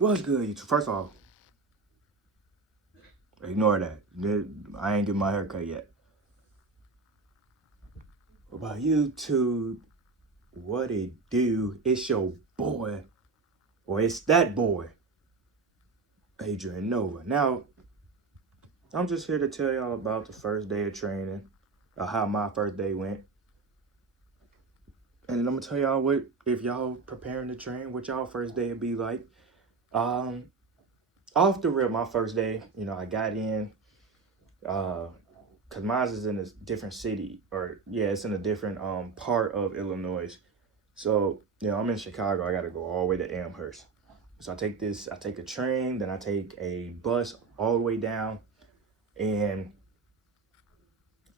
What's good, YouTube? First off, ignore that. I ain't getting my haircut yet. What about YouTube? What it do? It's your boy, or it's that boy, Adrian Nova. Now, I'm just here to tell y'all about the first day of training, or how my first day went. And then I'm gonna tell y'all what, if y'all preparing to train, what y'all first day would be like. Off the rip, my first day, I got in, cause mine is in a different city, it's in a different part of Illinois. So I'm in Chicago. I got to go all the way to Amherst. So I take a train, then I take a bus all the way down, and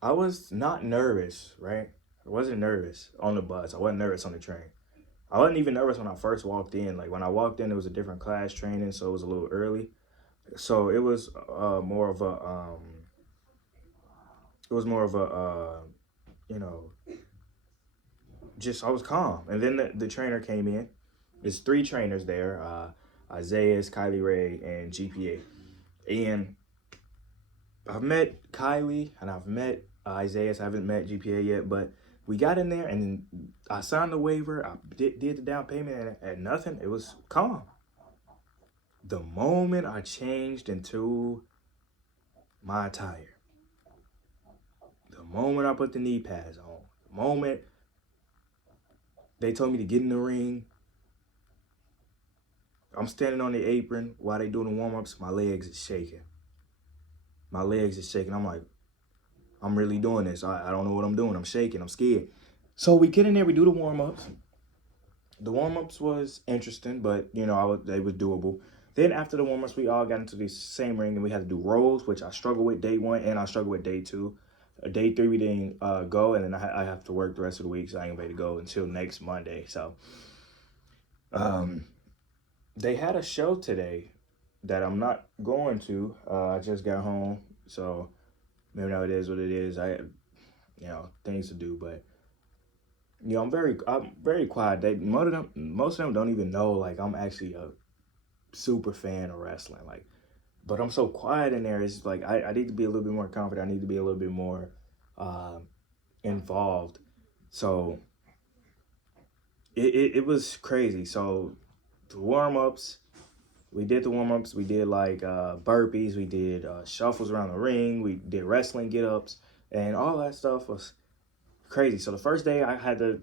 I was not nervous, right? I wasn't nervous on the bus. I wasn't nervous on the train. I wasn't even nervous when I first walked in. Like when I walked in, it was a different class training, so it was a little early. So it was more of a just I was calm. And then the trainer came in. There's 3 trainers there, Isaiah, Kylie Ray, and GPA. And I've met Kylie and I've met Isaiah. So I haven't met GPA yet, but we got in there and I signed the waiver. I did the down payment and nothing. It was calm. The moment I changed into my attire, the moment I put the knee pads on, the moment they told me to get in the ring, I'm standing on the apron while they doing the warm-ups, my legs is shaking. My legs is shaking. I'm like, I'm really doing this. I don't know what I'm doing. I'm shaking. I'm scared. So we get in there, we do the warm-ups. The warm-ups was interesting, but, they was doable. Then after the warm-ups, we all got into the same ring, and we had to do rolls, which I struggled with day 1, and I struggled with day 2. Day 3, we didn't go, and then I have to work the rest of the week, so I ain't ready to go until next Monday. So they had a show today that I'm not going to. I just got home, so maybe now it is what it is. I things to do, but I'm very quiet. Most of them don't even know like I'm actually a super fan of wrestling. Like, but I'm so quiet in there. It's like I need to be a little bit more confident. I need to be a little bit more involved. So it was crazy. So the warm-ups, we did like burpees, we did shuffles around the ring, we did wrestling get-ups, and all that stuff was crazy. So the first day I had to,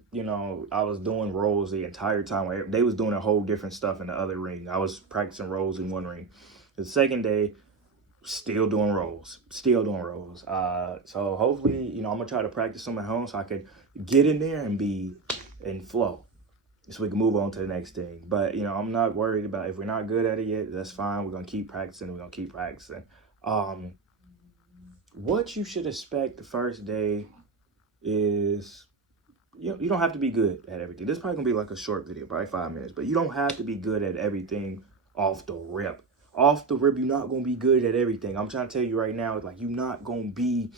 I was doing rolls the entire time. They was doing a whole different stuff in the other ring. I was practicing rolls in one ring. The second day, still doing rolls. So hopefully, I'm going to try to practice them at home so I could get in there and be in flow, so we can move on to the next thing. But, I'm not worried about if we're not good at it yet, that's fine. We're going to keep practicing. What you should expect the first day is, you don't have to be good at everything. This is probably going to be like a short video, probably 5 minutes. But you don't have to be good at everything off the rip. Off the rip, you're not going to be good at everything. I'm trying to tell you right now, it's like you're not going to be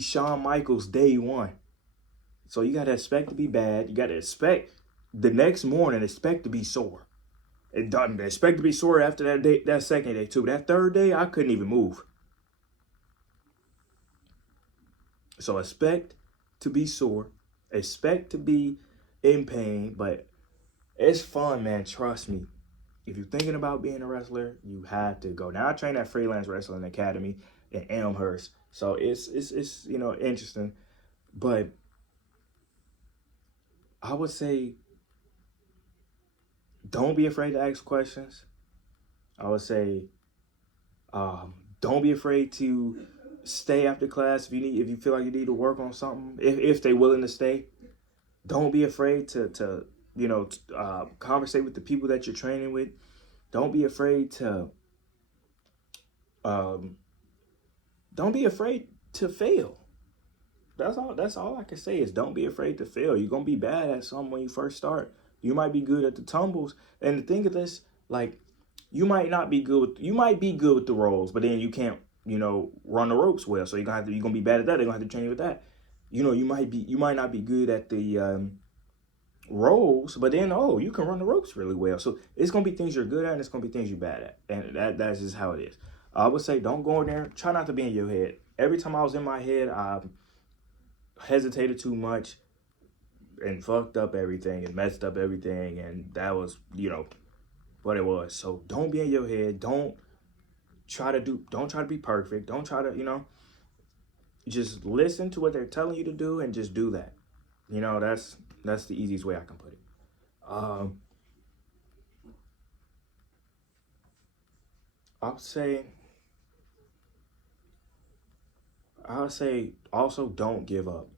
Shawn Michaels day 1. So you got to expect to be bad. You got to expect the next morning, expect to be sore. It doesn't expect to be sore after that day, that second day too. That third day, I couldn't even move. So expect to be sore. Expect to be in pain, but it's fun, man. Trust me. If you're thinking about being a wrestler, you have to go. Now I train at Freelance Wrestling Academy in Amherst. So it's interesting. But I would say don't be afraid to ask questions. I would say don't be afraid to stay after class if you feel like you need to work on something. If they're willing to stay, don't be afraid to conversate with the people that you're training with. Don't be afraid to fail. That's all I can say is don't be afraid to fail. You're gonna be bad at something when you first start. You might be good at the tumbles. And the thing of this, like, you might be good with the rolls, but then you can't, run the ropes well. So you're gonna be bad at that. They're gonna have to train you with that. You might not be good at the roles, but then you can run the ropes really well. So it's gonna be things you're good at, and it's gonna be things you're bad at, and that's just how it is. I would say don't go in there. Try not to be in your head. Every time I was in my head, I hesitated too much and fucked up everything and messed up everything, and that was what it was. So don't be in your head. Don't try to be perfect. Don't try to just listen to what they're telling you to do and just do that. That's the easiest way I can put it. I'll say also don't give up.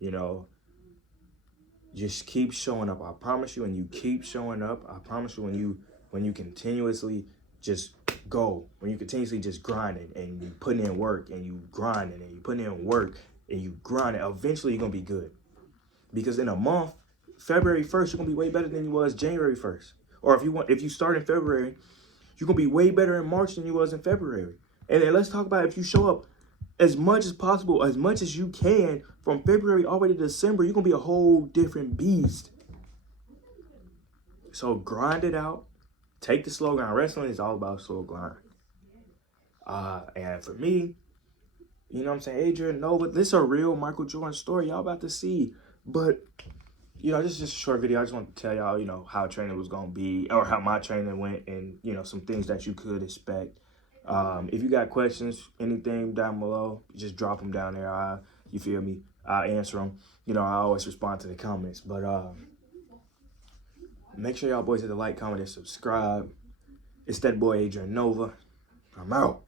You know, just keep showing up. I promise you, when you keep showing up, I promise you, when you continuously just go, when you continuously just grinding and you putting in work and you grinding and you putting in work and you grinding, eventually you're gonna be good. Because in a month, February 1st, you're gonna be way better than you was January 1st. Or if you start in February, you're gonna be way better in March than you was in February. And then let's talk about if you show up as much as possible, as much as you can from February all the way to December, you're gonna be a whole different beast. So grind it out. Take the slow grind. Wrestling is all about slow grind. And for me, you know what I'm saying, Adrian Nova, this is a real Michael Jordan story y'all about to see. But, this is just a short video. I just want to tell y'all, how training was going to be, or how my training went, and, some things that you could expect. If you got questions, anything down below, just drop them down there. You feel me? I'll answer them. I always respond to the comments. But make sure y'all boys hit the like, comment, and subscribe. It's that boy Adrian Nova. I'm out.